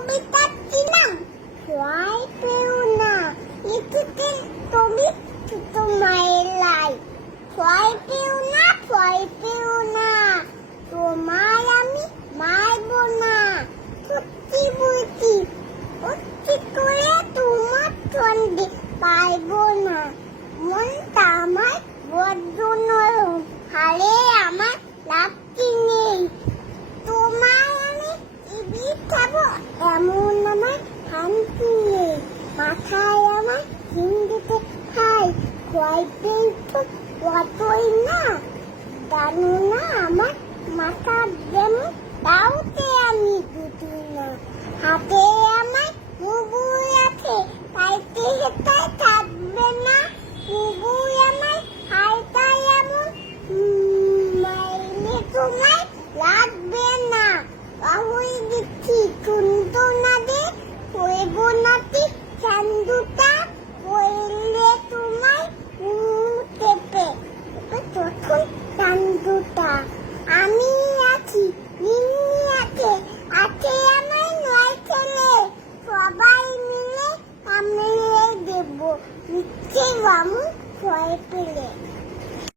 কবিতাটি নাম ভয় পেও না, লিখেছে কবি ছোট মায়ের লাই। ভয় পেও না, ভয় পেও না, তোমায় আমি মারব না। সত্যি বলছি, সত্যি করে তোমার সঙ্গে পারব না। মনটা আমার বড্ড নরম, হারে আমার লাগতে নেই। তোমায় আমি চিবিয়ে খাবো এমন আমার শান্তি নেই। মাথায় আমার হিন্দিতে খাই, ভয় পেয়ে তো কতই না। জানো না আমার মাথা যেমন তাওতে আমি বুঝি না। হাতে আমার মুগুর আছে, তাইতে হেতায় থাকবে না। মুগুর আমার হালকায় এমন মাইলে তোমায় লাগবে না। বাহুই দিচ্ছি শুনতো না দে, হইব নাতি চান্দুটা, হইলে তোমায় চেপে তখন চান্দুটা। আমি আছি, নিন্নি আছে, আছে আমার 9 ছেলে। সবাই মিলে কামড়ে দেব, নিচ্ছে বামু ভয় পেয়ে।